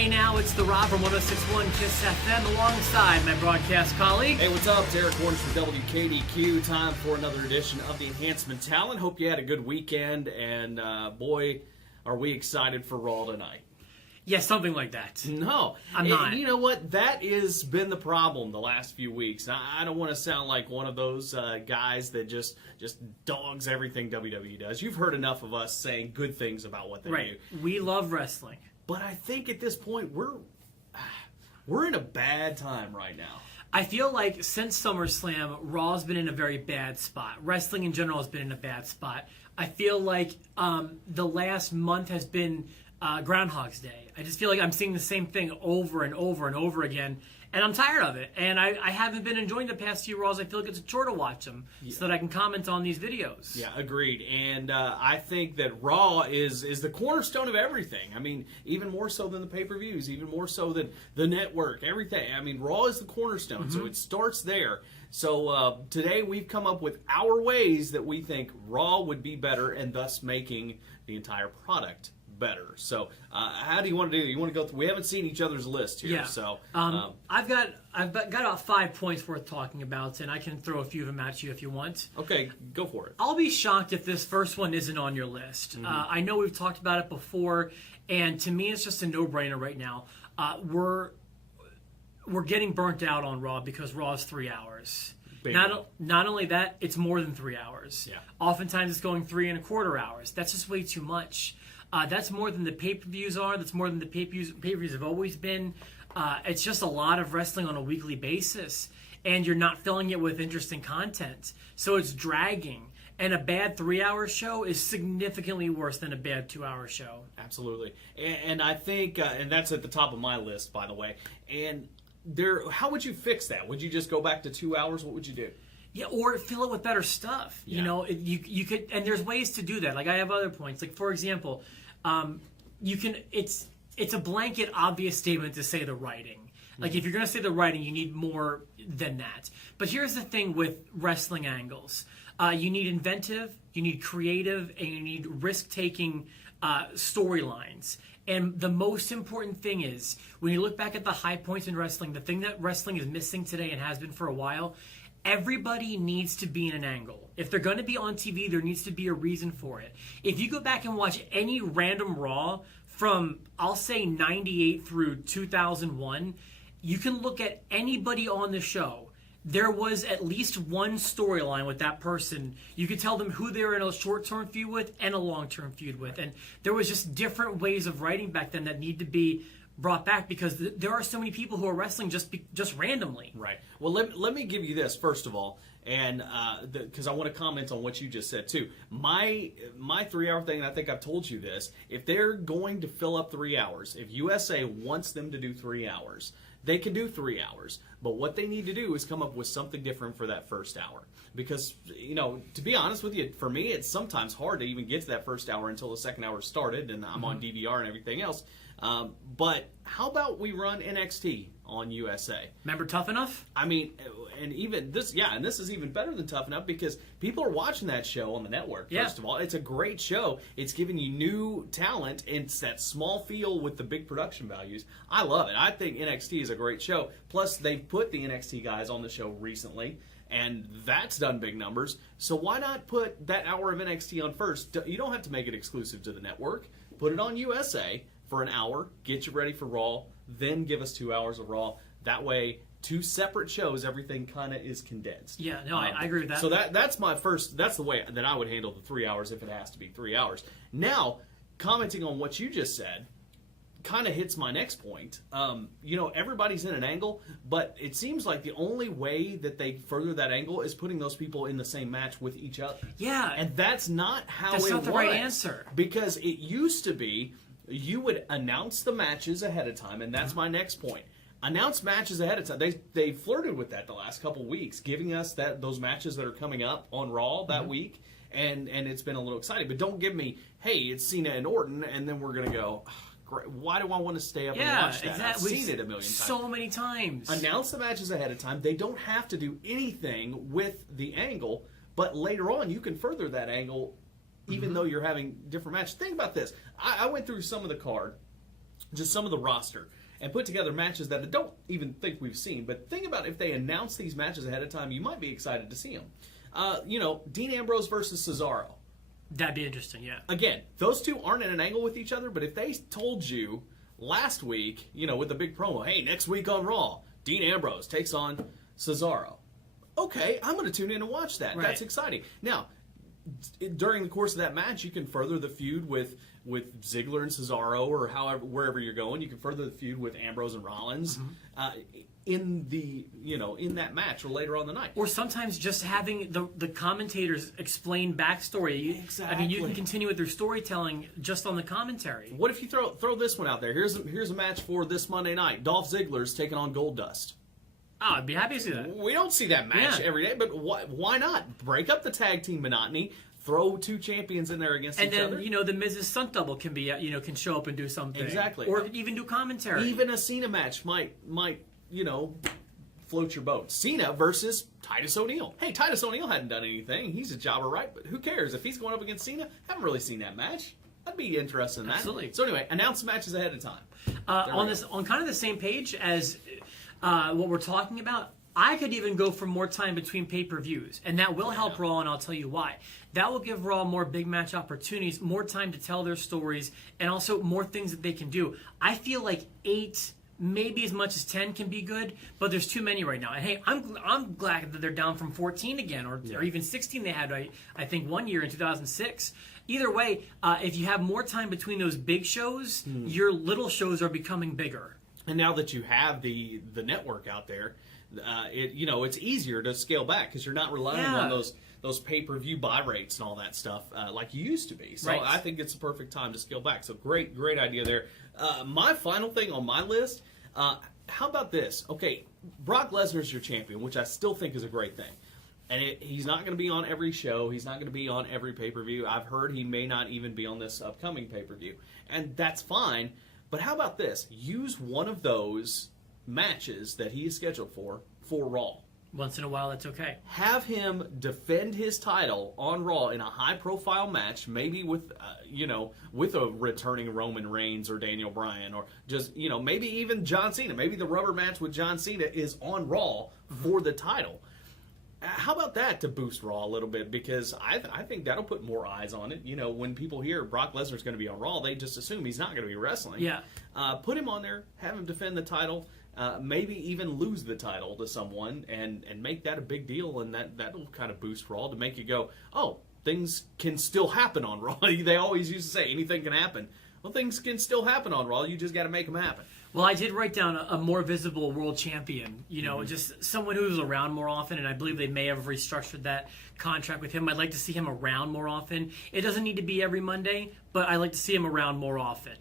Hey now, it's the Rob from 106.1 KISS FM alongside my broadcast colleague. Hey, what's up? It's Eric Warnes from WKDQ. Time for another edition of the Enhancement Talent. Hope you had a good weekend, and boy, are we excited for Raw tonight. Yeah, something like that. No. I'm not. You know what? That has been the problem the last few weeks. I don't want to sound like one of those guys that just dogs everything WWE does. You've heard enough of us saying good things about what they do. We love wrestling. But I think at this point, we're in a bad time right now. I feel like since SummerSlam, Raw's been in a very bad spot. Wrestling in general has been in a bad spot. I feel like the last month has been Groundhog's Day. I just feel like I'm seeing the same thing over and over and over again, and I'm tired of it. And I haven't been enjoying the past few Raws. I feel like it's a chore to watch them so that I can comment on these videos. Yeah, agreed. And I think that Raw is the cornerstone of everything. I mean, even more so than the pay-per-views, even more so than the network, everything. I mean, Raw is the cornerstone, so it starts there. So today we've come up with our ways that we think Raw would be better and thus making the entire product better. So how do you want to do it? You want to go through? We haven't seen each other's list here. Yeah. So I've got about 5 points worth talking about, and I can throw a few of them at you if you want. Okay, go for it. I'll be shocked if this first one isn't on your list. I know we've talked about it before, and to me it's just a no-brainer right now. We're getting burnt out on Raw because Raw is 3 hours. Not only that, it's more than 3 hours. Yeah. Oftentimes it's going 3.25 hours. That's just way too much. That's more than the pay-per-views are. That's more than the pay-per-views have always been. It's just a lot of wrestling on a weekly basis, and you're not filling it with interesting content. So it's dragging. And a bad 3-hour show is significantly worse than a bad 2-hour show. Absolutely. And I think, and that's at the top of my list, by the way. And how would you fix that? Would you just go back to 2 hours? What would you do? Yeah, or fill it with better stuff. Yeah. You know, you could, and there's ways to do that. Like I have other points. Like for example, you can. It's a blanket obvious statement to say the writing. Like if you're going to say the writing, you need more than that. But here's the thing with wrestling angles: you need inventive, you need creative, and you need risk-taking storylines. And the most important thing is, when you look back at the high points in wrestling, the thing that wrestling is missing today and has been for a while. Everybody needs to be in an angle. If they're going to be on TV, there needs to be a reason for it. If you go back and watch any random Raw from, I'll say, 98 through 2001, you can look at anybody on the show. There was at least one storyline with that person. You could tell them who they were in a short-term feud with and a long-term feud with. And there was just different ways of writing back then that need to be brought back because there are so many people who are wrestling just randomly. Right. Well, let me give you this first of all, and because I want to comment on what you just said too. My 3-hour thing, and I think I've told you this. If they're going to fill up 3 hours, if USA wants them to do 3 hours, they can do 3 hours. But what they need to do is come up with something different for that first hour. Because, you know, to be honest with you, for me, it's sometimes hard to even get to that first hour until the second hour started, and I'm on DVR and everything else. But how about we run NXT on USA? Remember Tough Enough? I mean, and even this, and this is even better than Tough Enough because people are watching that show on the network, first of all. It's a great show. It's giving you new talent, and it's that small feel with the big production values. I love it. I think NXT is a great show. Plus, they've put the NXT guys on the show recently, and that's done big numbers. So why not put that hour of NXT on first? You don't have to make it exclusive to the network. Put it on USA for an hour, get you ready for Raw, then give us 2 hours of Raw. That way, 2 separate shows, everything kind of is condensed. Yeah, no, I agree with that. So that's the way that I would handle the 3 hours if it has to be 3 hours. Now, commenting on what you just said, kind of hits my next point. You know, everybody's in an angle, but it seems like the only way that they further that angle is putting those people in the same match with each other. Yeah. And that's not how that's it not the was. right answer. Because it used to be you would announce the matches ahead of time, and that's my next point. Announce matches ahead of time. They flirted with that the last couple weeks, giving us those matches that are coming up on Raw that week, and it's been a little exciting. But don't give me, hey, it's Cena and Orton, and then we're going to go, great. Why do I want to stay up and watch that? Exactly. I've seen it a million times. So many times. Announce the matches ahead of time. They don't have to do anything with the angle, but later on you can further that angle even though you're having different matches. Think about this. I went through some of the card just some of the roster and put together matches that I don't even think we've seen. But think about if they announce these matches ahead of time, you might be excited to see them. Dean Ambrose versus Cesaro. That'd be interesting, yeah. Again, those two aren't at an angle with each other, but if they told you last week, with the big promo, hey, next week on Raw, Dean Ambrose takes on Cesaro. Okay, I'm going to tune in and watch that. Right. That's exciting. Now, during the course of that match, you can further the feud with Ziggler and Cesaro, or wherever you're going. You can further the feud with Ambrose and Rollins in that match or later on the night. Or sometimes just having the commentators explain backstory. Exactly. I mean, you can continue with their storytelling just on the commentary. What if you throw this one out there? Here's a match for this Monday night. Dolph Ziggler's taking on Goldust. Oh, I'd be happy to see that. We don't see that match every day, but why not? Break up the tag team monotony. Throw two champions in there against each other. And then, the Miz's stunt double can be, can show up and do something. Exactly. Or even do commentary. Even a Cena match might float your boat. Cena versus Titus O'Neil. Hey, Titus O'Neil hadn't done anything. He's a jobber, right? But who cares? If he's going up against Cena, haven't really seen that match. I'd be interested in that. Absolutely. So anyway, announce the matches ahead of time. On kind of the same page as what we're talking about, I could even go for more time between pay-per-views, and that will help Raw, and I'll tell you why. That will give Raw more big match opportunities, more time to tell their stories, and also more things that they can do. I feel like 8, maybe as much as 10 can be good, but there's too many right now. And hey, I'm glad that they're down from 14 again, or even 16 they had, I think, one year in 2006. Either way, if you have more time between those big shows, your little shows are becoming bigger. And now that you have the network out there, it's easier to scale back because you're not relying on those pay-per-view buy rates and all that stuff like you used to be. So right. I think it's the perfect time to scale back. So great idea there. My final thing on my list, how about this? Okay, Brock Lesnar's your champion, which I still think is a great thing. And he's not going to be on every show. He's not going to be on every pay-per-view. I've heard he may not even be on this upcoming pay-per-view. And that's fine. But how about this? Use one of those matches that he is scheduled for Raw. Once in a while, that's okay. Have him defend his title on Raw in a high-profile match, maybe with a returning Roman Reigns or Daniel Bryan, or just maybe even John Cena. Maybe the rubber match with John Cena is on Raw for the title. How about that to boost Raw a little bit? Because I think that'll put more eyes on it. When people hear Brock Lesnar's going to be on Raw, they just assume he's not going to be wrestling. Yeah. Put him on there, have him defend the title, maybe even lose the title to someone, and make that a big deal, and that'll kind of boost Raw to make you go, oh, things can still happen on Raw. They always used to say anything can happen. Well, things can still happen on Raw. You just got to make them happen. Well, I did write down a more visible world champion, just someone who's around more often, and I believe they may have restructured that contract with him. I'd like to see him around more often. It doesn't need to be every Monday, but I'd like to see him around more often.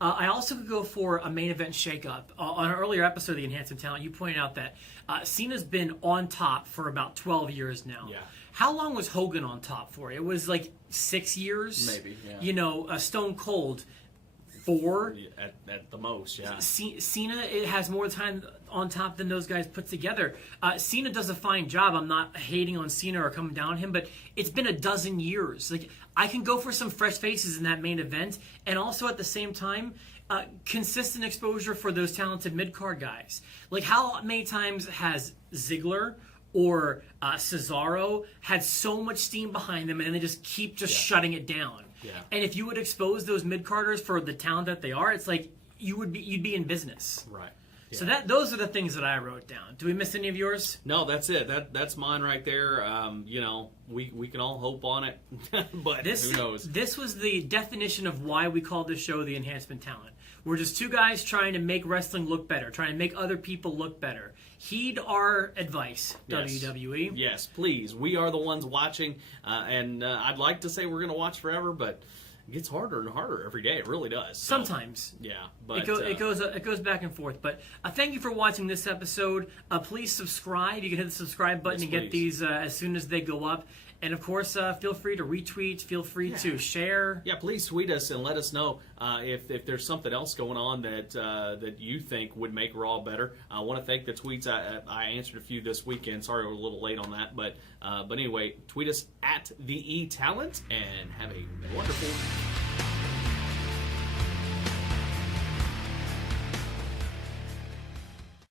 I also could go for a main event shakeup. On an earlier episode of the Enhancement Talent, you pointed out that Cena's been on top for about 12 years now. Yeah. How long was Hogan on top for? It was like 6 years? Maybe, yeah. Stone Cold, 4. At the most, yeah. Cena has more time on top than those guys put together. Cena does a fine job. I'm not hating on Cena or coming down on him, but it's been a dozen years. Like, I can go for some fresh faces in that main event, and also at the same time, consistent exposure for those talented mid-card guys. Like, how many times has Ziggler or Cesaro had so much steam behind them, and they just keep shutting it down? Yeah. And if you would expose those mid-carders for the talent that they are, it's like you'd be in business. Right. Yeah. So those are the things that I wrote down. Do we miss any of yours? No, that's it. That's mine right there. We can all hope on it, but who knows? This was the definition of why we called this show the Enhancement Talent. We're just two guys trying to make wrestling look better, trying to make other people look better. Heed our advice, Yes. WWE. Yes, please. We are the ones watching, and I'd like to say we're going to watch forever, but it gets harder and harder every day. It really does. So, Sometimes. Yeah, but it goes back and forth. But thank you for watching this episode. Please subscribe. You can hit the subscribe button and get these as soon as they go up. And of course, feel free to retweet. Feel free to share. Yeah, please tweet us and let us know if there's something else going on that you think would make Raw better. I want to thank the tweets. I answered a few this weekend. Sorry we're a little late on that, but anyway, tweet us at the eTalent and have a wonderful